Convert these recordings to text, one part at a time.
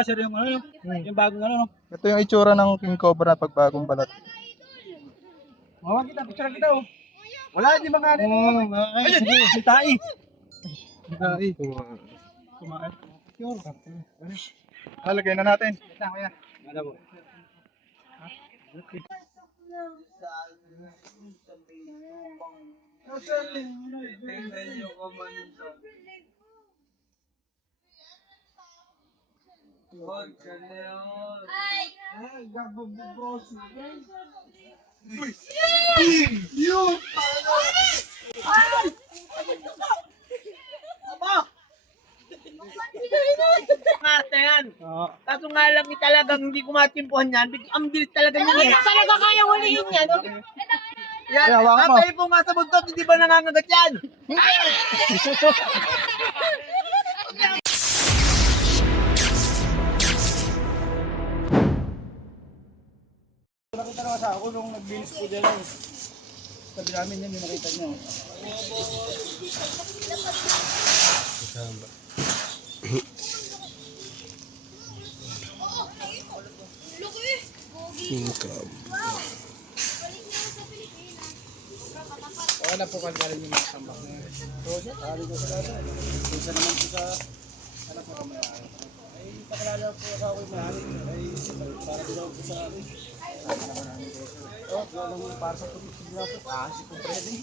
slasher yung ano, yung bagong ano, no? Ito yung itsura ng king cobra pag bagong balat. Mawa kita, picture kita, oh. Wala, hindi mga ano. Ay, sige, si Tai. Tai. Kumain. Lagay na natin. Wait lang, kuya. Wala po. Ngarte yan. Kaso nga lang talagang hindi ko matimpuhan yan. Ang bilis talaga niya. Hindi talaga kaya hulihin yan. Yan, hawakan mo. kapay po nga sa buntot, hindi ba nangangagat yan? Nakita naman sa ako nung nag-bilis ko dyan. Sabi namin yan, yung nakita niyo. Wala po kalkalin yung mga tambak na yun. So, kali ko sa ano. Isa naman po sa anak ko kami. Ay, pakalala po sa ako yung mahali. Ay, para din ako sa akin. Oh, walang para sa tumitid na po. Si Kumprede.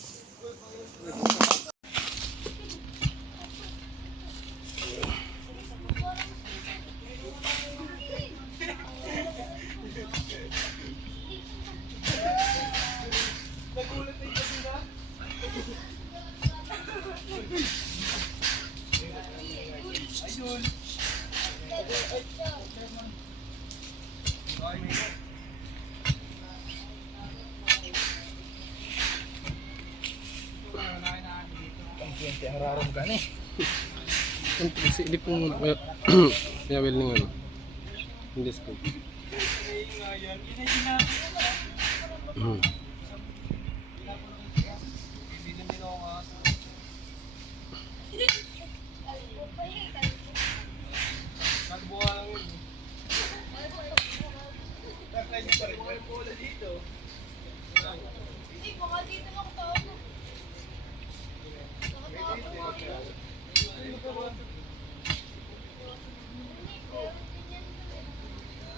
Hararong ka ni. Hindi po may willing ano. Hindi ko.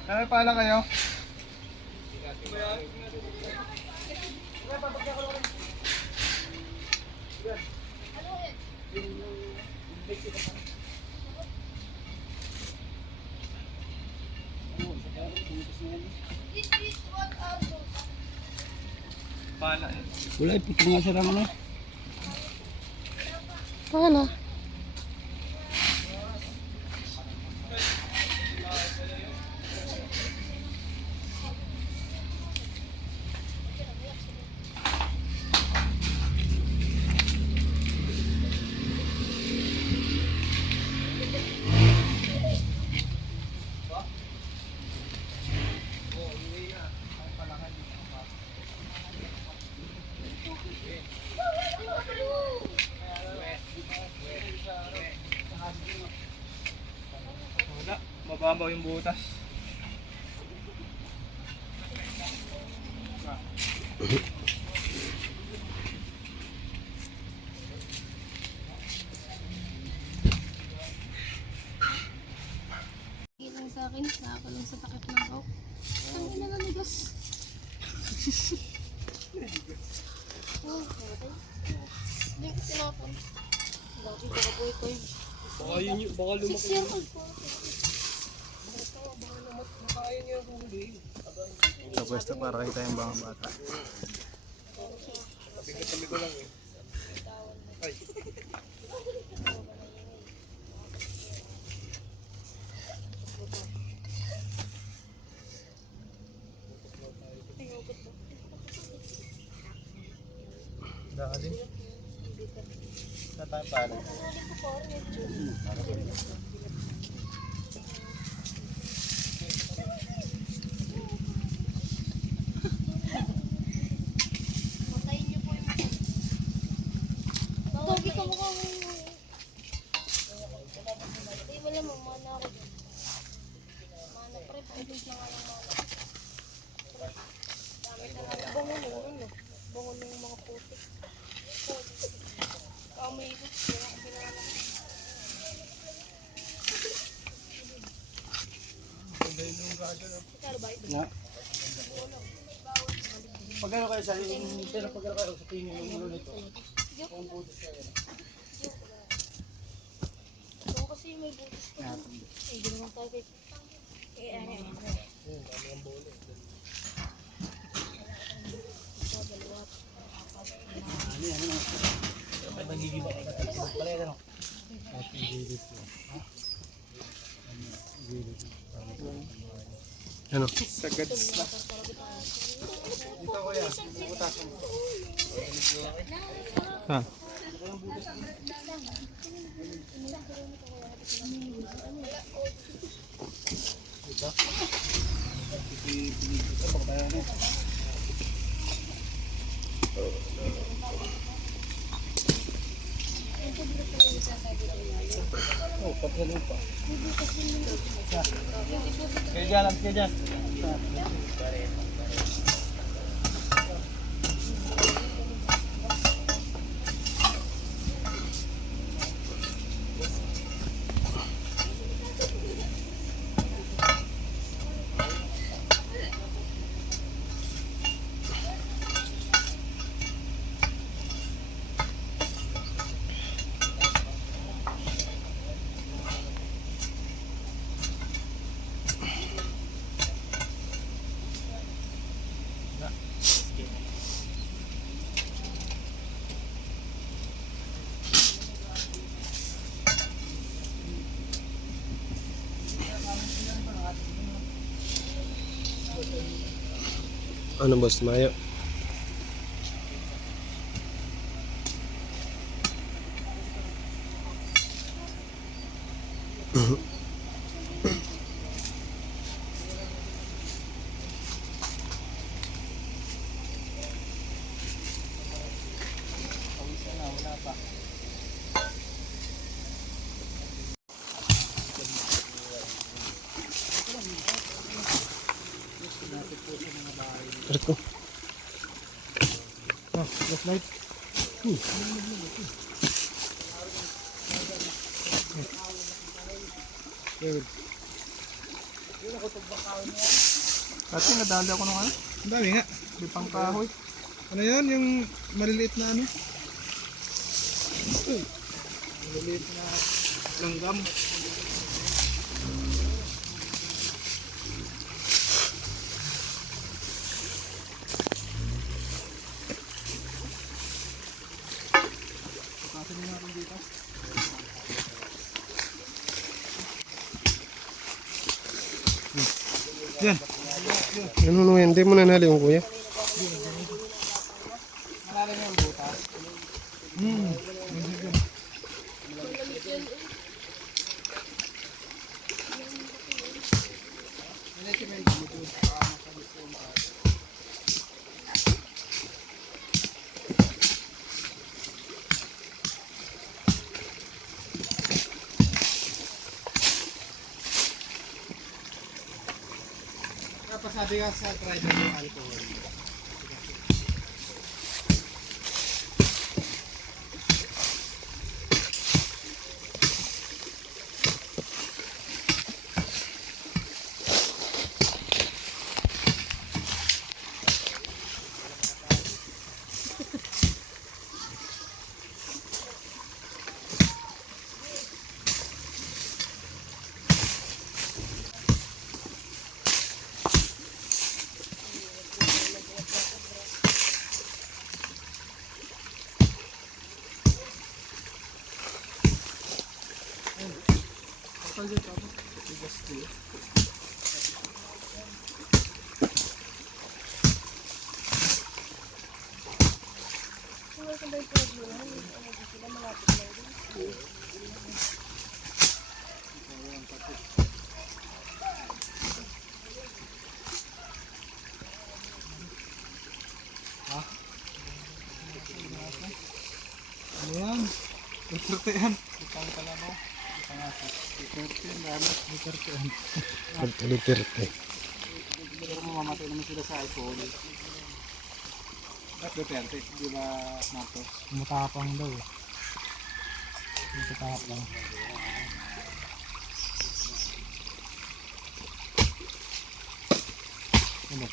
Ano pala kayo? Wala, ipito nga siya naman, no? Paano? Wala, mababaw yung butas. Lang sa akin, nakakulong sa takip ng coke. Ang ina na nigas. Oh, okay. Hindi ko tinapon. Bakit baka boy ko yun? Baka yun yung, baka 6 years old po. Sa pwesto para kita yung mga bata. Dali. Sa tayo pala. Matayin niyo po yung mata. Pogi ka mukha mo. Hindi wala mo, mga naro. Bango nung ano. Bango nung mga putik. Kaamoy ito. Wala akong pinangalan. Magkano ba ito? Na. Pag ano kayo sa pag ano kayo sa tingin yung ulo nito. Kung butas kayo. Ito kasi may butas ko. Hindi naman tayo kay... Ano? Sagads na. Ha? Oh, patalo pa. Kaya dyan lang, kaya dyan. Ano boss, Mayo? Arat ko. Ah, flashlight. David. Dati nadali ako nung ano? Ang dami nga. May pangkahoy. Ano yan? Yung maliliit na ano? Maliliit na langgam. Yan. Ano no, hindi mo nanali yung kuya. Pasabi ka sa driver ng alcohol. Ano yan? Duterte yan. Duterte. mamamatay naman sila sa alcohol. At Duterte, di ba Marcos? Matapang daw eh. Matapang. Ano?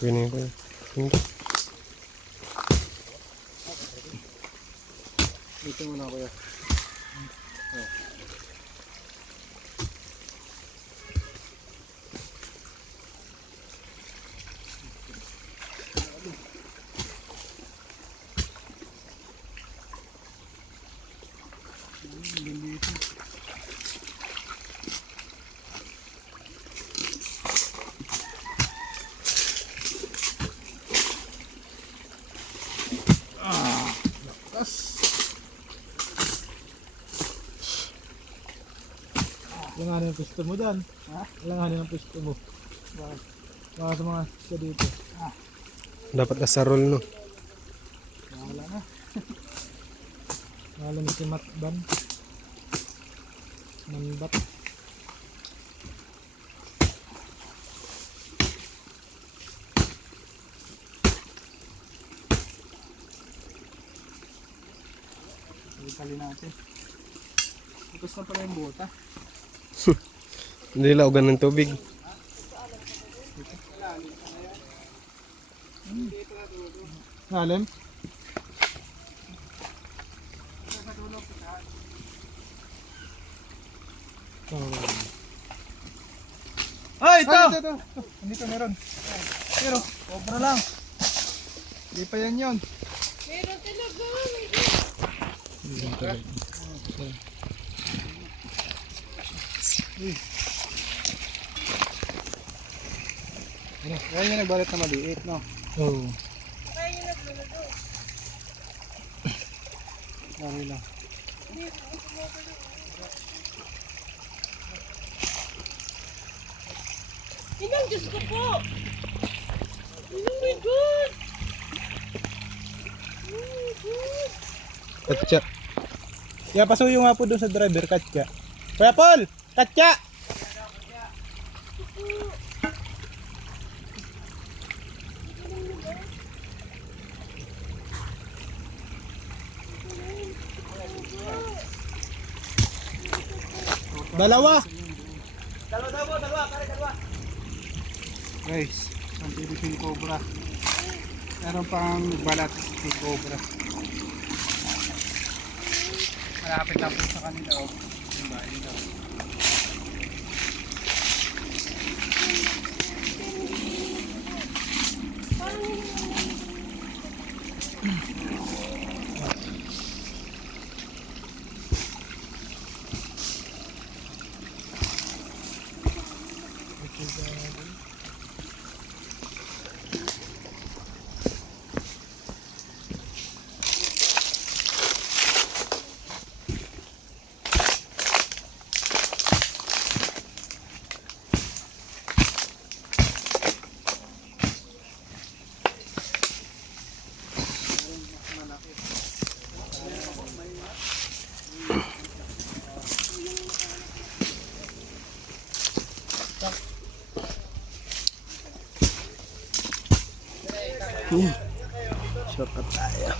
Kunin ko yun. Kunin ko. Dito muna ako yan. Langanin ang pwesto mo dyan. Ha? Langanin ang pwesto mo. Baka sa mga siya dito. Dapat asarol no. Wala na. Wala na si Matban. Manbat. Itali natin. Tapos na pala yung bota. Hindi laugan ng tubig. Lalim? Ay, ito! Ito. Andito meron. Pero, obra lang. Hindi pa yan yun. Meron talaga. Ano? Kaya yung nagbalat na maliit, no? Oo. Kaya yung nagluluto. Okay lang. Inang, Diyos ko po! Oh my God! Oh my God! Katsa. Yeah, pasuyo nga po doon sa driver, Katya. Kuya Paul! Katya! Dalawa! Dalawa. Guys, ang Philippine Cobra. Meron pang balat si Cobra. Malapit lang po sa kanila. Oh. Yung bahay daw. Shortcut tayo.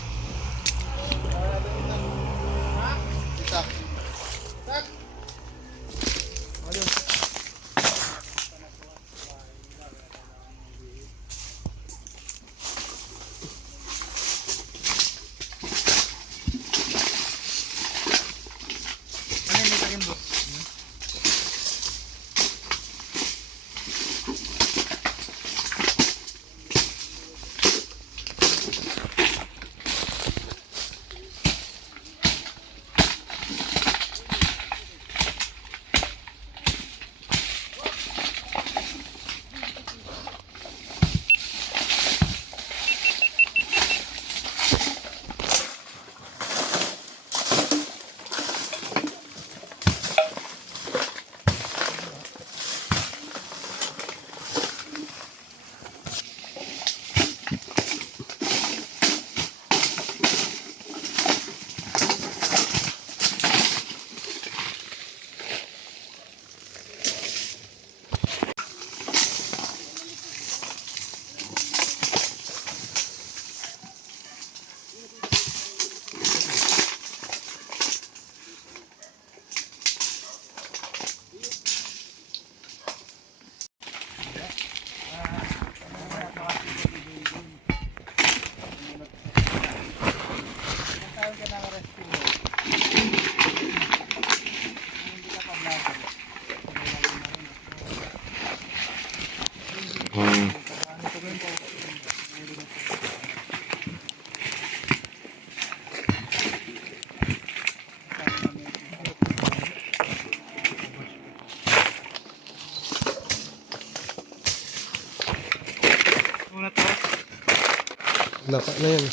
Lapa na yan.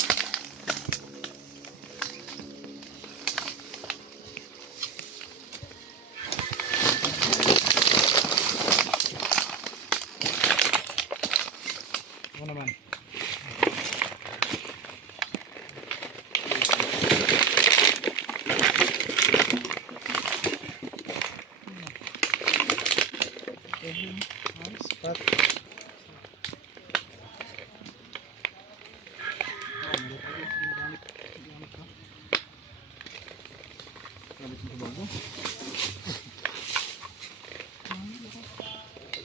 Ano naman? Spot.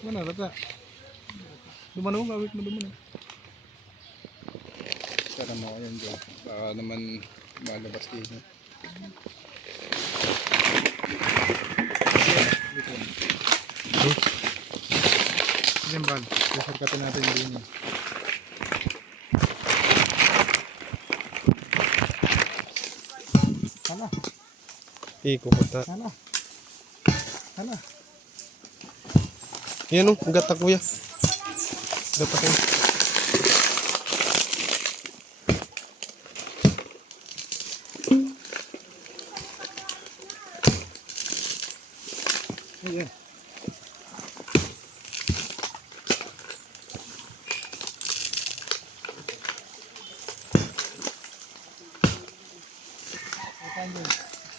Mana bata? Dumano gawit mo dumano. Tara mo yan dyan. Baka naman malabas dito. Yan bal. Sasarkatan natin din yun. Hala. Ikukuta. Hala. Hala. Yan o, gata kuya. Gata kuya. Ayan.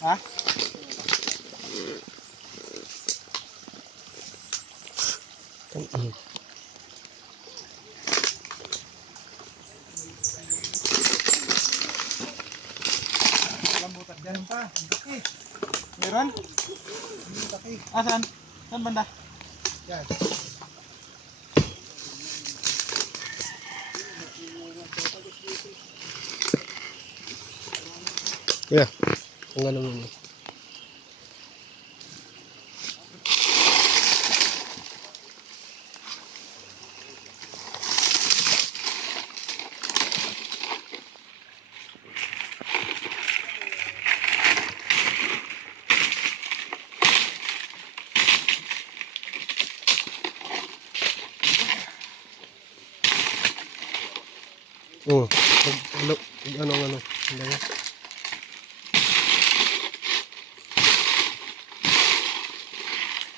Ha? Lambutan dyan pa. Taki. Meron? Taki. Saan? Saan banda? Yan. Kuya, kung ano mo. Oh, ano. Hindi mo.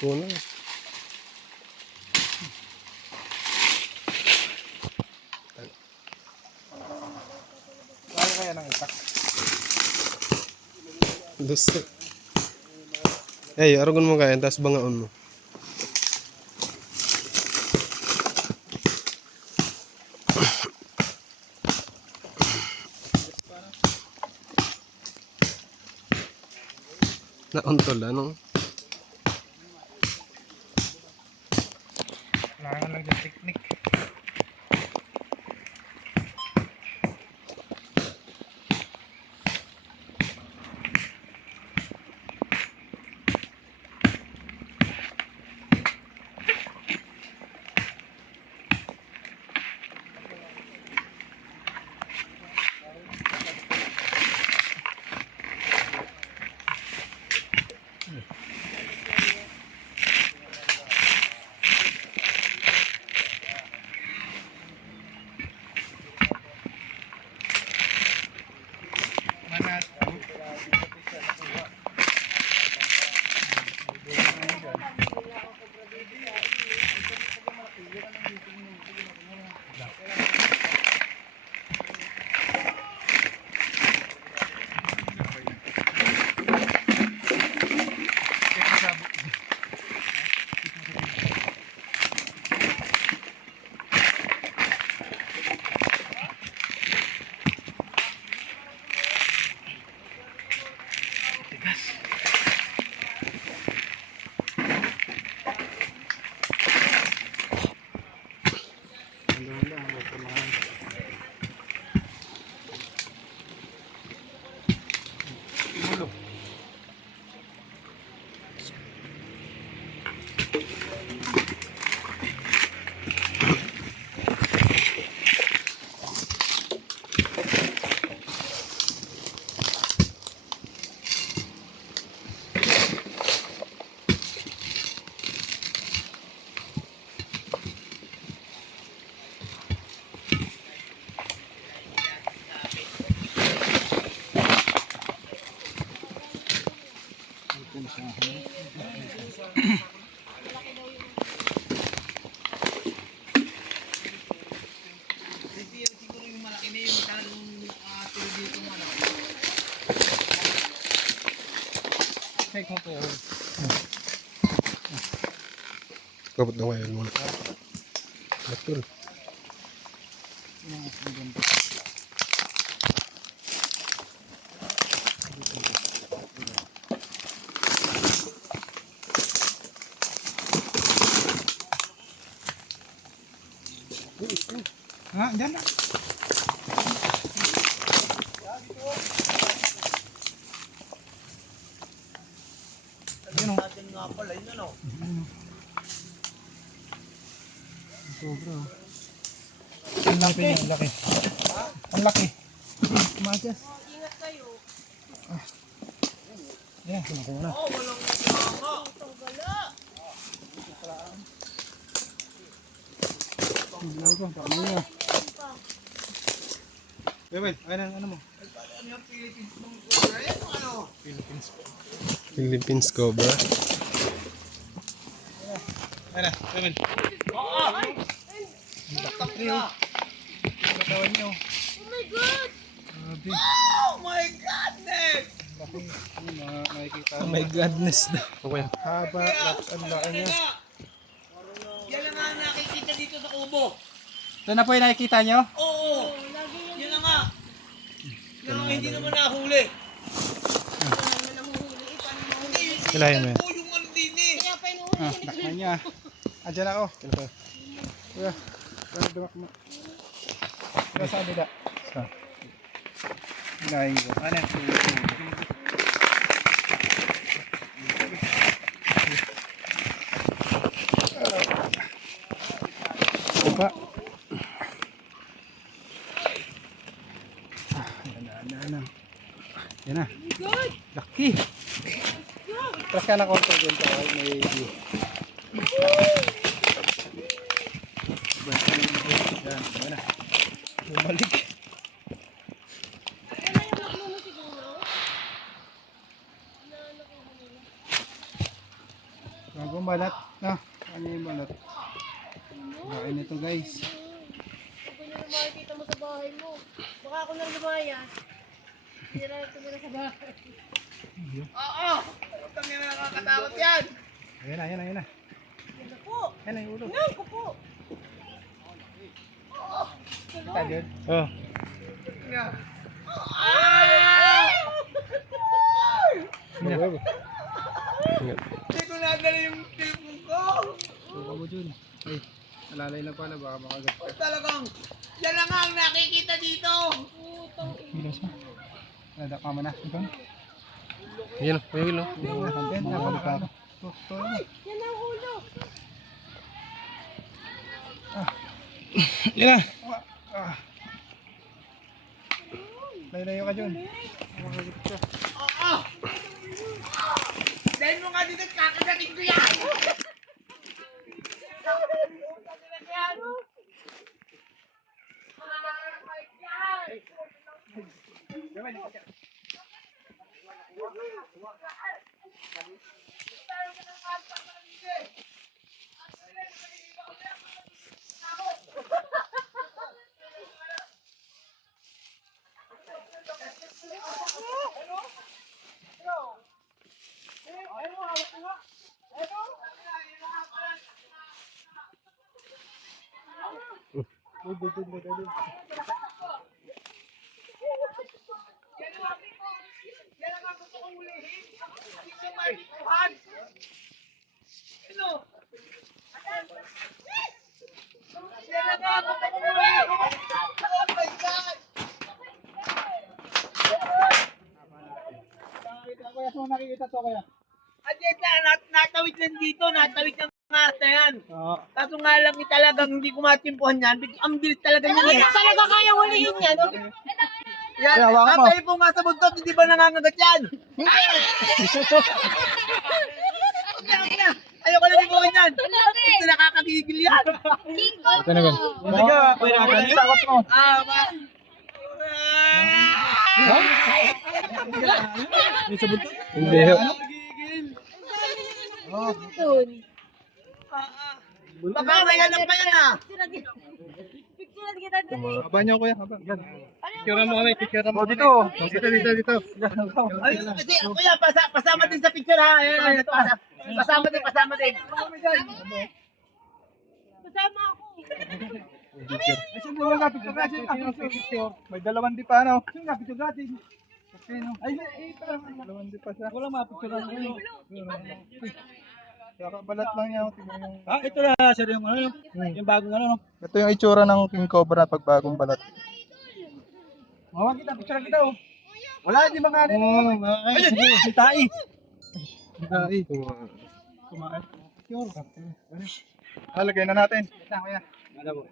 Una. Kaya ng itak. Gusto. Eh, arugon mo kaya, tapos bangaon mo. Nauntol, ano? Kailangan lang dyan teknik. Siguro yung malaki na yung talagang nakatulog dito ng ano. Check mo po yun. Kapot na ngayon mo. Betul. Ha, dyan na. Natin nga pala yun ano. Sobra. Ang laki niya, ang laki. Ang laki. Magas. Ingat kayo. Yan, nakuha na. Oo, walang tama. Tanggala. Bilay ko, tama niya. Bebel, ayun ang ano mo. Ano yung Philippines mong kulay? Ano? Philippines Cobra. Ayun na, Bebel. Oo! Taktak niyo. Katawan niyo. Oh my God! Grabe. Oh my goodness! Laki. Ano, makikita Oh mo. my godness na. Okay. Haba, ang laki niya. Teka! Yan lang nga nakikita dito sa kubo. Ito na po yung nakikita niyo? Oo! Lagi yan. Yan na nga! Yan ang hindi naman nahuli. Wala naman nahuhuli. Paano mahuli? Hilahin mo yan. Oo, yung ano din eh. Kaya pa inuhuli. Ah, dakman niya. Andyan ako. Kuya, parang dumak mo. Kuya, saan bila? Sa. Hilahin ko. Ano? Opa. Yan. Yan na. Laki. Tras ka na konti dyan pa. May view. Yan. Yan na. Bumalik. Kaya na yung lakmo mo siguro. Bagong balat. Ah, ano yung balat? Kain ito guys. Kung ganyan ang makikita mo sa bahay mo. Baka ako nang lumayas. Hindi na tumira sa bahay. Oo! Utang yan na nakakatakot yan! Ayan na, ayan na, ayan na. Yan na po. Ayan na yung ulo. Yan ko po. Tagod. Oh. Ingat. Hindi ko nadala yung cellphone ko! Suka mo dun. Ay, nalalay na pala. Baka makagat. O talagang, yan na nga ang nakikita dito! Putang ina. Hilas mo. Nadaka mo na. Ito. Ayan, ayun oh. Hanggang nabalik ako. Ito. Yan ang ulo. Yan na. Layo-layo ka dun. Makagat ka. Oo! Dahil mo nga dito, kakagating ko yan! Yan ang nga gusto kong hulihin! Hindi ko maikuhan! Ano? Yan ang nga gusto kong hulihin! Oh my God! Kuya, saan mo nakikita to kuya? At yan na, natawid lang dito, natawid ng ngasa yan. Oo. Kaso nga lang talagang hindi ko matimpuhan yan. Ang bilis talaga niya. Hindi talaga kaya hulihin yan. Yan, Kaya, hawakan mo. natay po nga sa buntot, hindi ba nangangagat yan? Ayoko na libuhin yan. Kasi nakakagigil yan. Ito na gan. Sige, kuya, takot mo. Ah, ba? May sabot ka? Hindi. Oh, Doon. Baka may alam pa yan ah. Picturean kita doon. Haba niyo kuya, haba. Picture mo kami, picture mo. Dito. Dito. Ay, kasi kuya, pasama din sa picture ha. Ayan, pasama din. Kasama ako. Sino nga picture? May dalawang di pa ano. Sino nga picture natin? Sino? Ay, dalawang di pa siya. Wala mapicture natin. Kakabalat lang niya. Ito na, sir, yung ano, yung bagong ano, no? Ito yung itsura ng King Cobra pag bagong balat. Mawag kita, picture kita, oh. Wala, hindi makanin. Ayun, si Tai. Ay, Kumain. lagay na natin. Kuya. Ano mo?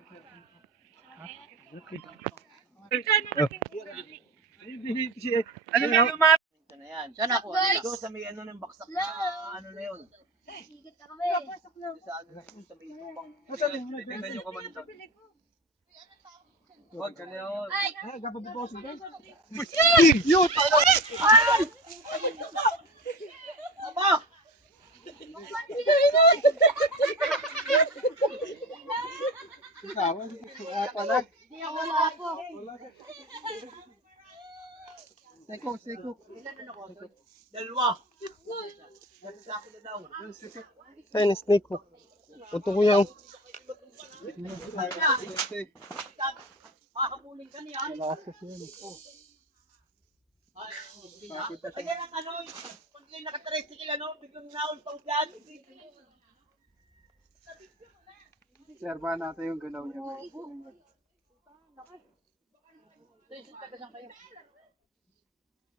Ano na lumapit? Ito na yan. Saan ako? Guys. Ito sa may ano ng baksak na ano na yun. Higit na kami. Pasok na. Sa ano sa may tubang. Tingnan nyo kaman ito. Huwag ka na yun. Ay, Aba! hindi ako wala po. Seko. Dalawa. Nagsasakin na daw. Ayun, snake hook. Ito kuya. Oh. Makakabulin ka niya. Kaya ang ano, pag kayo nakatricycle ano, biglang naul pang dyan. Serbahan natin yung galaw niya.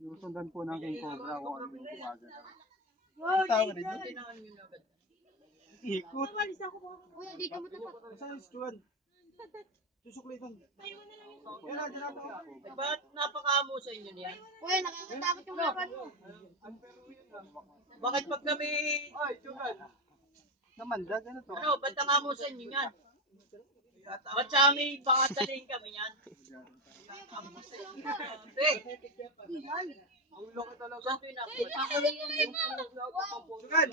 Susundan po ng King Cobra kung ano yung gumagalaw. Tawa rin yun. Ikot. Kuya, dito mo tapat. Saan yung stuwan? Susuklitan. Yan na, dyan ako. Ba't napakamo sa inyo niyan? Kuya, nakakatakot yung lakad mo. Bakit pag kami, Ay, tugan. Namandag, ano to? ano, ba't ang amo sa inyo niyan? Ba't sa amin, baka talin kami niyan? Ang laki talaga. Saan ko yung Tugan.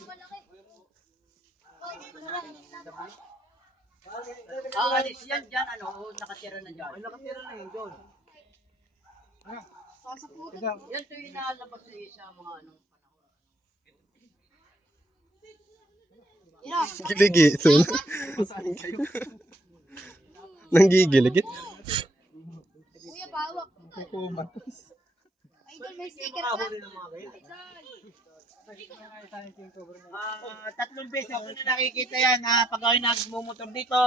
aalis yan dyan, ano, nakatira na dyan. Ay, nakatira na yun doon. Sasaputin. Yan ito yung inaalabas sa mga ano. Giligi. Ito. Nanggigiligit. Kuya, bawak. Idol, may sticker ka. Makahuli ng mga kayo. Tatlong beses ko na nakikita yan pag ako nagmumotor dito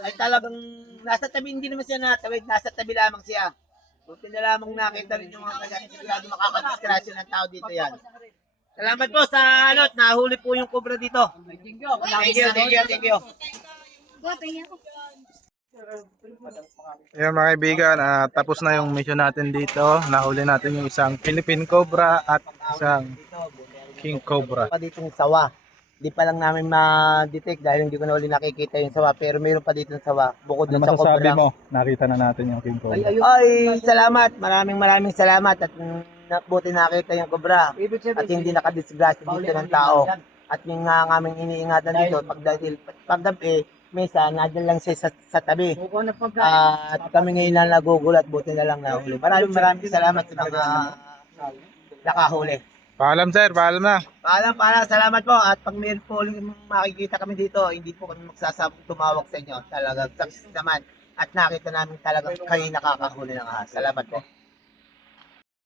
ay talagang nasa tabi, hindi naman siya natawid, nasa tabi lamang siya. Buti na lamang nakita rin yung mga kanya sigurado makakadiskrasyon ng tao dito yan. Salamat po sa ano, nahuli po yung cobra dito. Thank you. Kuya, pahinga ko. Ayan mga kaibigan, tapos na yung mission natin dito. Nahuli natin yung isang Philippine Cobra at isang King Cobra. Pa ditong sawa. Di pa lang namin ma-detect dahil hindi ko na uli nakikita yung sawa, pero mayroon pa dito ng sawa bukod Ano dun sa masasabi cobra. mo? Nakita na natin yung King Cobra. Ay, salamat. Maraming salamat at buti nakita yung cobra at hindi nakadisgrasya dito ng tao. At yung aming iniingatan dito, pagdabi, mesa, nadyan lang siya sa tabi. At kami ngayon lang nagugulat, buti na lang nahuli. Maraming salamat sa mga nakahuli. Paalam sir, paalam na. Paalam, salamat po. At pag mayroon po ulit makikita kami dito, hindi po kami magsasabong tumawag sa inyo. Talagang success naman. At nakita namin talagang kayo nakakahuli ng ahas. Salamat po.